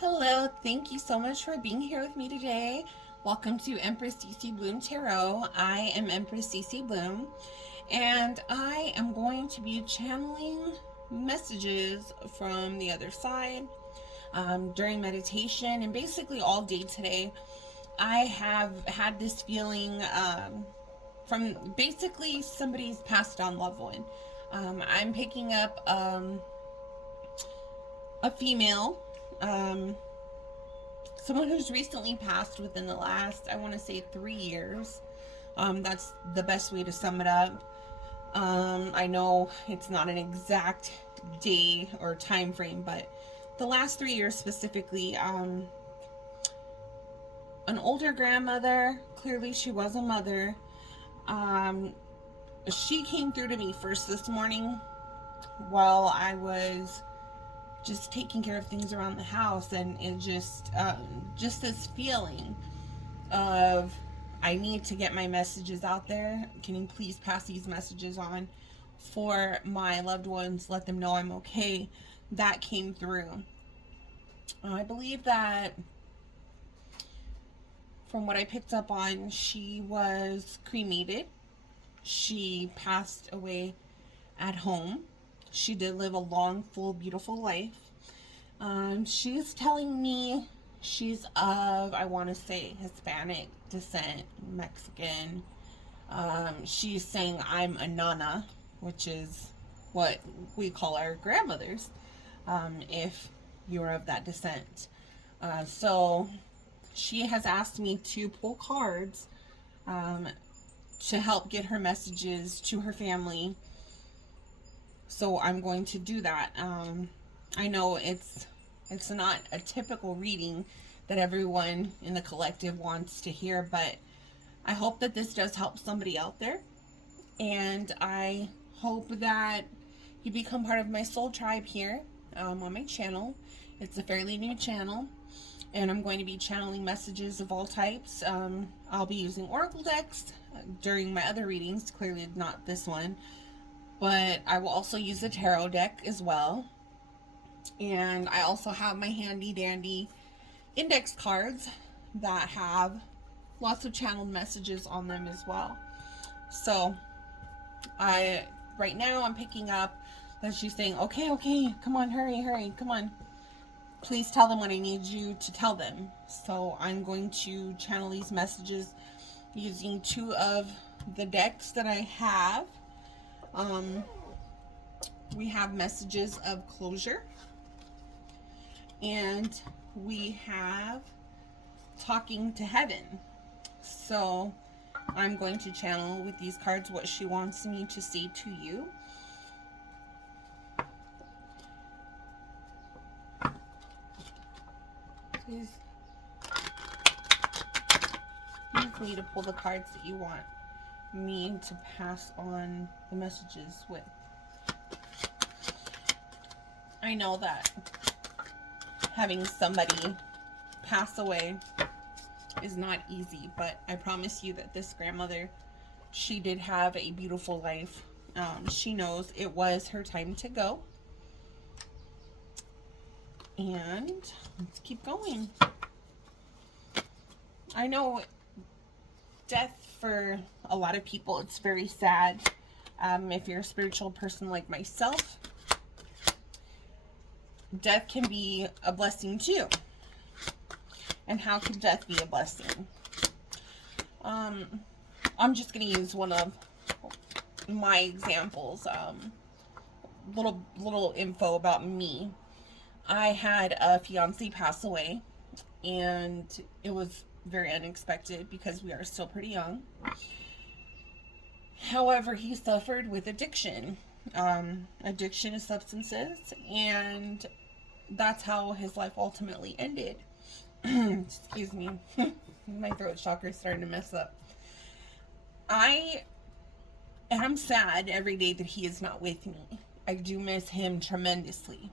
Hello, thank you so much for being here with me today. Welcome to Empress CC Bloom Tarot. I am Empress CC Bloom, and I am going to be channeling messages from the other side during meditation and basically all day today. I have had this feeling from basically somebody's passed on loved one. I'm picking up a female, um, someone who's recently passed within the last, I want to say, 3 years. That's the best way to sum it up. I know it's not an exact day or time frame, but the last 3 years specifically, an older grandmother, clearly she was a mother. Um, she came through to me first this morning while I was just taking care of things around the house, and it just this feeling of, I need to get my messages out there. Can you please pass these messages on for my loved ones? Let them know I'm okay. That came through. I believe that from what I picked up on, she was cremated. She passed away at home. She did live a long, full, beautiful life. She's telling me she's of, I want to say, Hispanic descent, Mexican. She's saying I'm a nana, which is what we call our grandmothers, if you're of that descent. So she has asked me to pull cards to help get her messages to her family. So I'm going to do that. I know it's not a typical reading that everyone in the collective wants to hear, but I hope that this does help somebody out there. And I hope that you become part of my soul tribe here on my channel. It's a fairly new channel, and I'm going to be channeling messages of all types. I'll be using oracle decks during my other readings, clearly not this one, but I will also use a tarot deck as well. And I also have my handy dandy index cards that have lots of channeled messages on them as well. So right now I'm picking up that she's saying, okay, come on, hurry, come on. Please tell them what I need you to tell them. So I'm going to channel these messages using two of the decks that I have. We have messages of closure, and we have talking to heaven. So I'm going to channel with these cards what she wants me to say to you. Please use me to pull the cards that you want me to pass on the messages with. I know that having somebody pass away is not easy, but I promise you that this grandmother, she did have a beautiful life. She knows it was her time to go. And let's keep going. I know death for a lot of people, it's very sad. If you're a spiritual person like myself, death can be a blessing too. And how can death be a blessing? I'm just going to use one of my examples. Little info about me. I had a fiance pass away, and it was very unexpected because we are still pretty young. However, he suffered with addiction. Addiction to substances, and that's how his life ultimately ended. Excuse me. My throat chakra is starting to mess up. I am sad every day that he is not with me. I do miss him tremendously.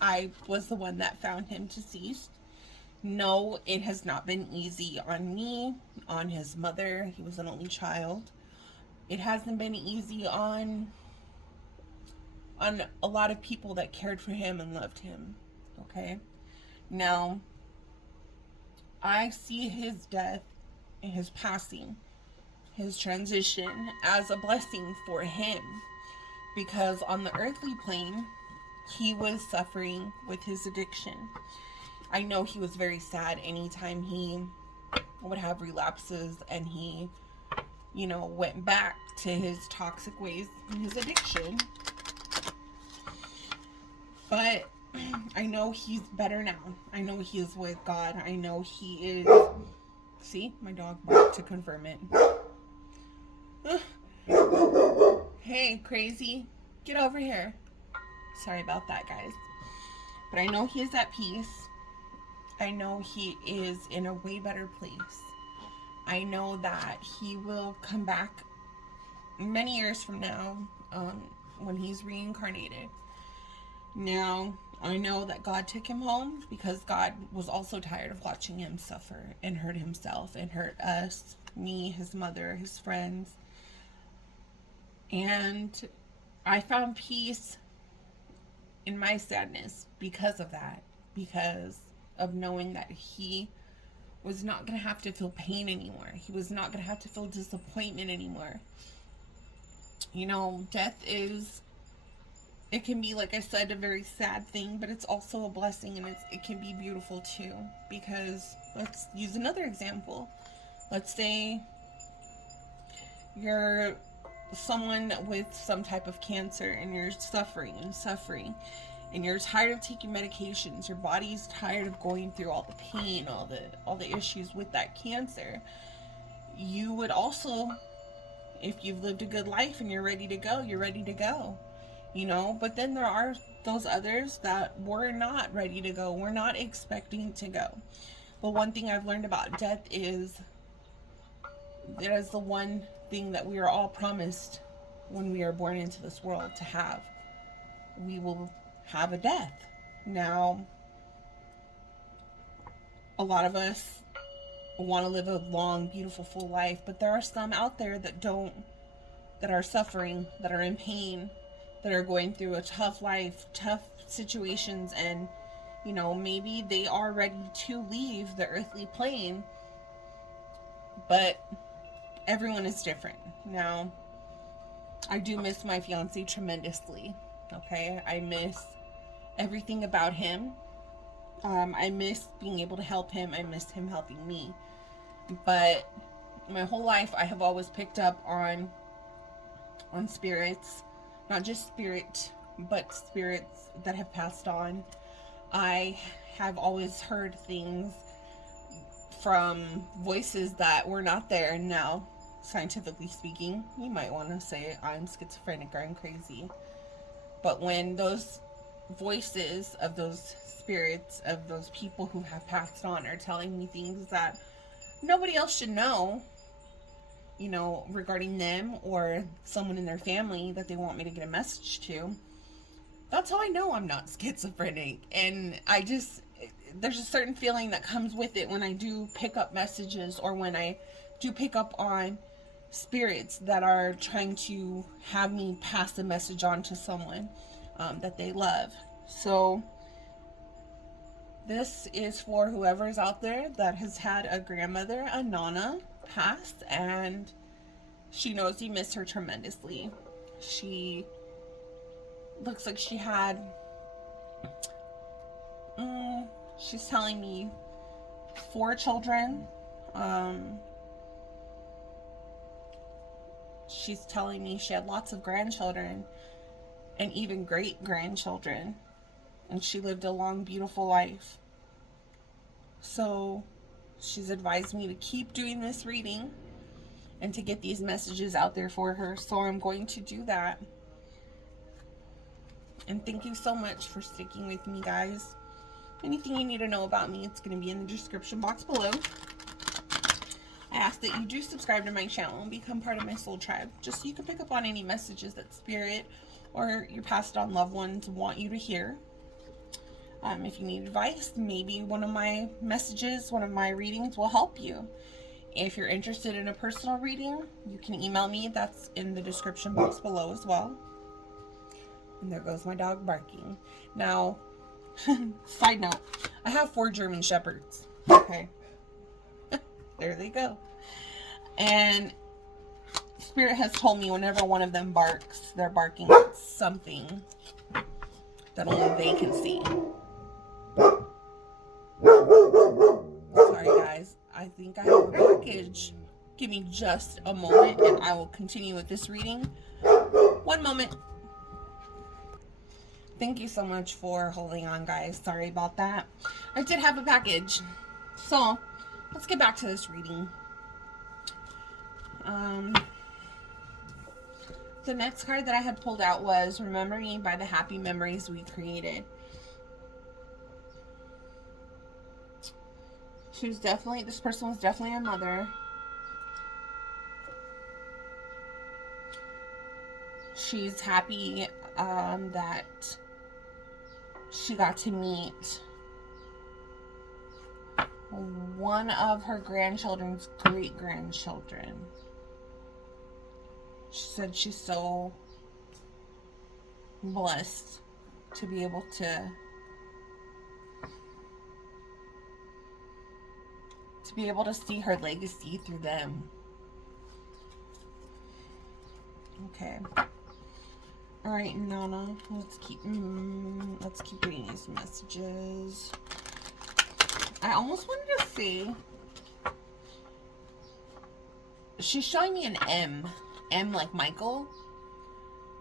I was the one that found him deceased. No, it has not been easy on me, on his mother. He was an only child. It hasn't been easy on a lot of people that cared for him and loved him. Okay? Now, I see his death and his passing, his transition, as a blessing for him, because on the earthly plane, he was suffering with his addiction. I know he was very sad anytime he would have relapses and he, went back to his toxic ways and his addiction. But I know he's better now. I know he is with God. I know he is. See, my dog barked to confirm it. Hey, crazy. Get over here. Sorry about that, guys. But I know he is at peace. I know he is in a way better place. I know that he will come back many years from now, when he's reincarnated. Now, I know that God took him home because God was also tired of watching him suffer and hurt himself and hurt us, me, his mother, his friends. And I found peace in my sadness because of that, because of knowing that he was not going to have to feel pain anymore. He was not going to have to feel disappointment anymore. Death is, it can be, like I said, a very sad thing, but it's also a blessing, and it can be beautiful too. Because, let's use another example. Let's say you're someone with some type of cancer and you're suffering, and you're tired of taking medications. Your body's tired of going through all the pain, all the issues with that cancer. You would also, if you've lived a good life and you're ready to go, you're ready to go. But then there are those others that were not ready to go. We're not expecting to go. But one thing I've learned about death is that is the one thing that we are all promised when we are born into this world to have. We will have a death. Now, a lot of us want to live a long, beautiful, full life, but there are some out there that don't, that are suffering, that are in pain, that are going through a tough life, tough situations, and maybe they are ready to leave the earthly plane, but everyone is different. Now, I do miss my fiance tremendously. Okay, I miss everything about him. I miss being able to help him. I miss him helping me. But my whole life, I have always picked up on spirits. Not just spirit, but spirits that have passed on. I have always heard things from voices that were not there. Now, scientifically speaking, you might want to say I'm schizophrenic or I'm crazy. But when those voices of those spirits, of those people who have passed on, are telling me things that nobody else should know, regarding them or someone in their family that they want me to get a message to, that's how I know I'm not schizophrenic. And there's a certain feeling that comes with it when I do pick up messages, or when I do pick up on spirits that are trying to have me pass a message on to someone that they love. So this is for whoever's out there that has had a grandmother, a Nana, pass, and she knows you miss her tremendously. She looks like she had, she's telling me 4 children. She's telling me she had lots of grandchildren and even great grandchildren, and she lived a long, beautiful life. So she's advised me to keep doing this reading and to get these messages out there for her. So I'm going to do that. And thank you so much for sticking with me, guys. Anything you need to know about me, it's going to be in the description box below. I ask that you do subscribe to my channel and become part of my soul tribe, just so you can pick up on any messages that spirit or your passed on loved ones want you to hear. If you need advice, maybe one of my messages, one of my readings will help you. If you're interested in a personal reading, you can email me. That's in the description box below as well. And there goes my dog barking. Now, side note, I have 4 German Shepherds. Okay. There they go. And Spirit has told me whenever one of them barks, they're barking at something that only they can see. Sorry, guys. I think I have a package. Give me just a moment and I will continue with this reading. One moment. Thank you so much for holding on, guys. Sorry about that. I did have a package. So, let's get back to this reading. The next card that I had pulled out was Remember Me by the Happy Memories We Created. This person was definitely a mother. She's happy that she got to meet one of her grandchildren's great-grandchildren. She said she's so blessed to be able to see her legacy through them. Okay. All right, Nana. Let's keep reading these messages. I almost wanted to say she's showing me an M like Michael.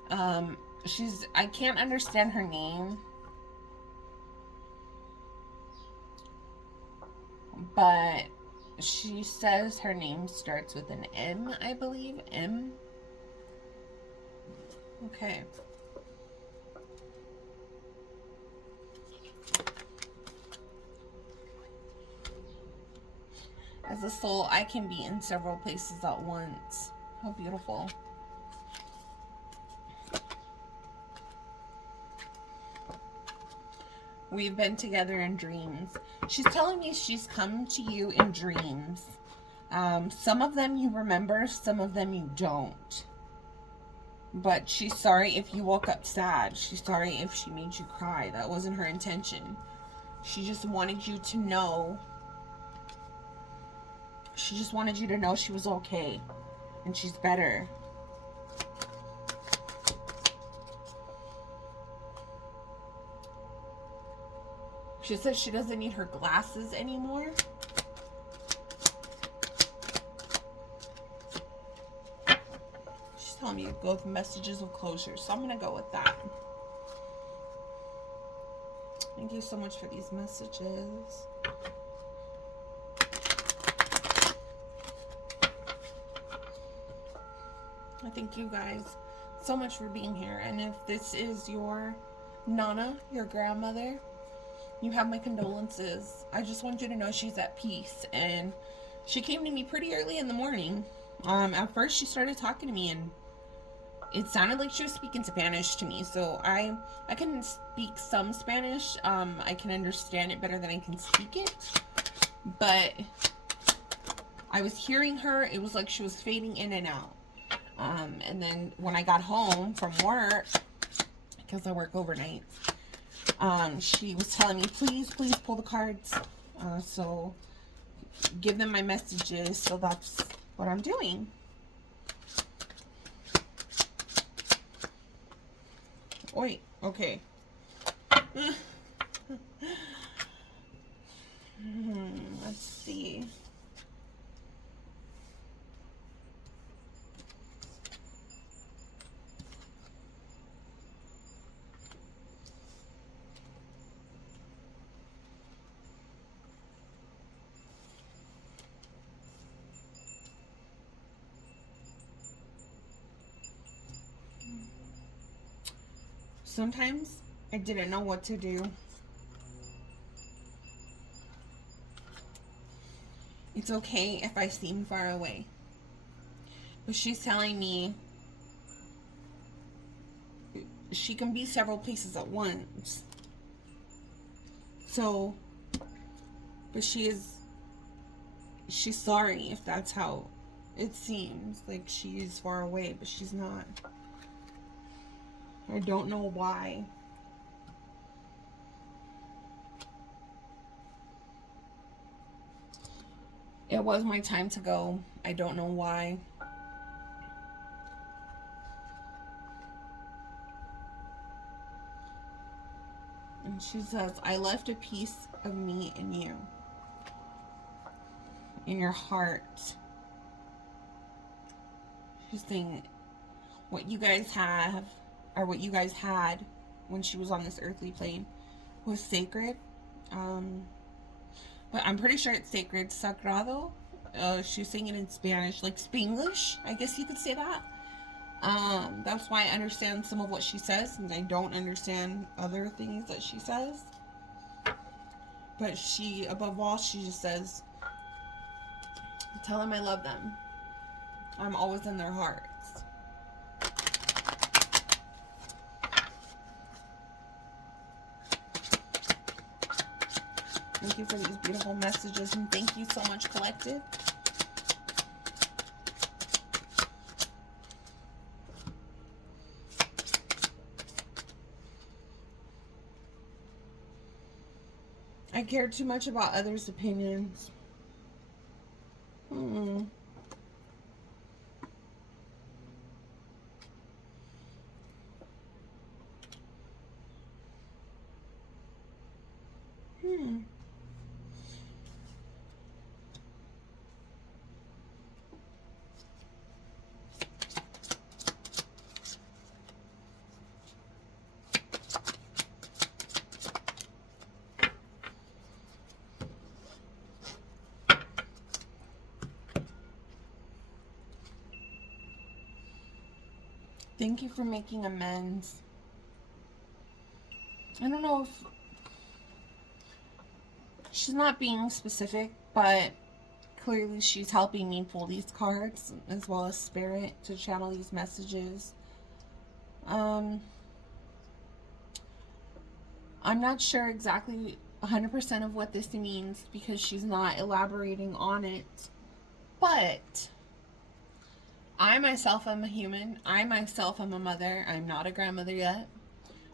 I can't understand her name, but she says her name starts with an M, I believe. M. Okay. As a soul, I can be in several places at once. How beautiful. We've been together in dreams. She's telling me she's come to you in dreams. Some of them you remember, some of them you don't. But she's sorry if you woke up sad. She's sorry if she made you cry. That wasn't her intention. She just wanted you to know. She just wanted you to know she was okay. And she's better. She says she doesn't need her glasses anymore. She's telling me to go with messages of closure. So I'm going to go with that. Thank you so much for these messages. I thank you guys so much for being here. And if this is your Nana, your grandmother, you have my condolences. I just want you to know she's at peace. And she came to me pretty early in the morning. At first she started talking to me and it sounded like she was speaking Spanish to me. So I can speak some Spanish. I can understand it better than I can speak it. But I was hearing her. It was like she was fading in and out. And then when I got home from work, because I work overnight, she was telling me, please pull the cards. So give them my messages. So that's what I'm doing. Wait, okay. Let's see. Sometimes I didn't know what to do. It's okay if I seem far away. But she's telling me she can be several places at once. So, but she's sorry if that's how it seems. Like she's far away, but she's not. I don't know why. It was my time to go. I don't know why. And she says, I left a piece of me in you, in your heart. She's saying what you guys have, or what you guys had when she was on this earthly plane, was sacred. But I'm pretty sure it's sacred, sagrado. She's saying it in Spanish, like Spanglish, I guess you could say that. That's why I understand some of what she says, and I don't understand other things that she says. But she, above all, she just says, tell them I love them. I'm always in their hearts. Thank you for these beautiful messages, and thank you so much, collective. I care too much about others' opinions. Hmm. Thank you for making amends. I don't know if she's not being specific, but clearly she's helping me pull these cards as well as spirit to channel these messages. I'm not sure exactly 100% of what this means because she's not elaborating on it, but I myself am a human. I myself am a mother. I'm not a grandmother yet.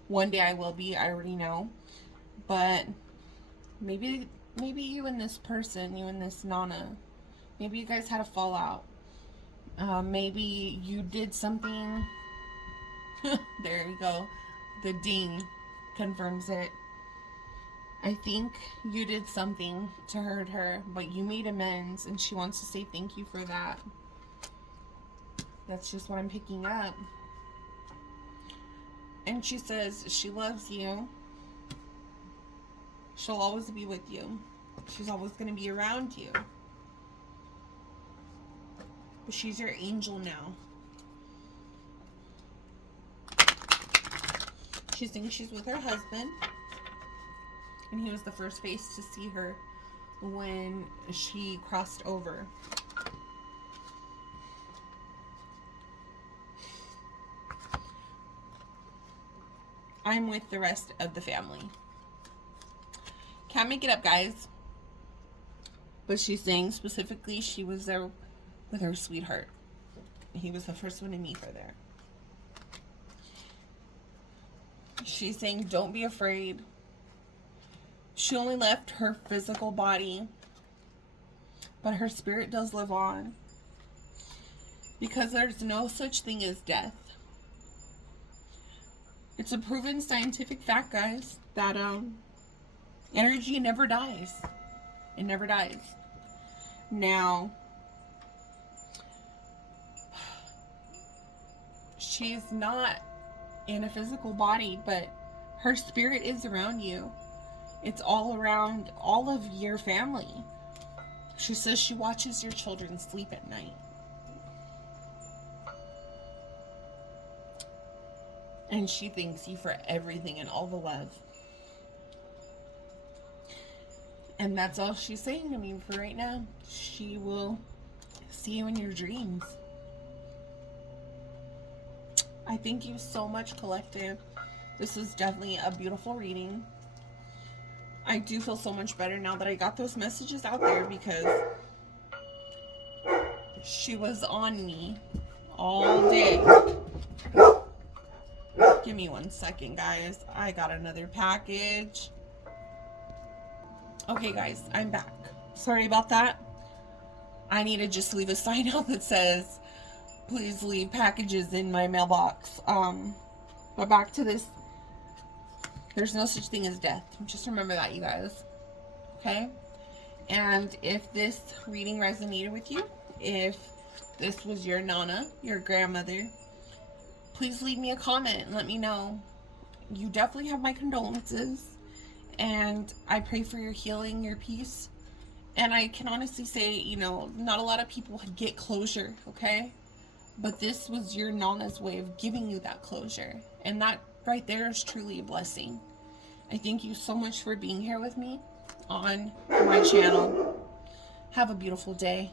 One day I will be, I already know. But maybe you and this person, you and this Nana, maybe you guys had a fallout. Maybe you did something. There we go. The ding confirms it. I think you did something to hurt her, but you made amends, and she wants to say thank you for that. That's just what I'm picking up. And she says she loves you. She'll always be with you. She's always going to be around you. But she's your angel now. She thinks she's with her husband. And he was the first face to see her when she crossed over. I'm with the rest of the family. Can't make it up, guys. But she's saying specifically she was there with her sweetheart. He was the first one to meet her there. She's saying don't be afraid. She only left her physical body, but her spirit does live on. Because there's no such thing as death. It's a proven scientific fact, guys, that energy never dies. It never dies. Now, she's not in a physical body, but her spirit is around you. It's all around all of your family. She says she watches your children sleep at night. And she thanks you for everything and all the love. And that's all she's saying to me for right now. She will see you in your dreams. I thank you so much, collective. This was definitely a beautiful reading. I do feel so much better now that I got those messages out there because she was on me all day. Give me 1 second, guys. I got another package. Okay, guys, I'm back. Sorry about that. I need to just leave a sign out that says, please leave packages in my mailbox. But back to this. There's no such thing as death. Just remember that, you guys. Okay? And if this reading resonated with you, if this was your Nana, your grandmother, please leave me a comment and let me know. You definitely have my condolences. And I pray for your healing, your peace. And I can honestly say, you know, not a lot of people get closure, okay? But this was your Nana's way of giving you that closure. And that right there is truly a blessing. I thank you so much for being here with me on my channel. Have a beautiful day.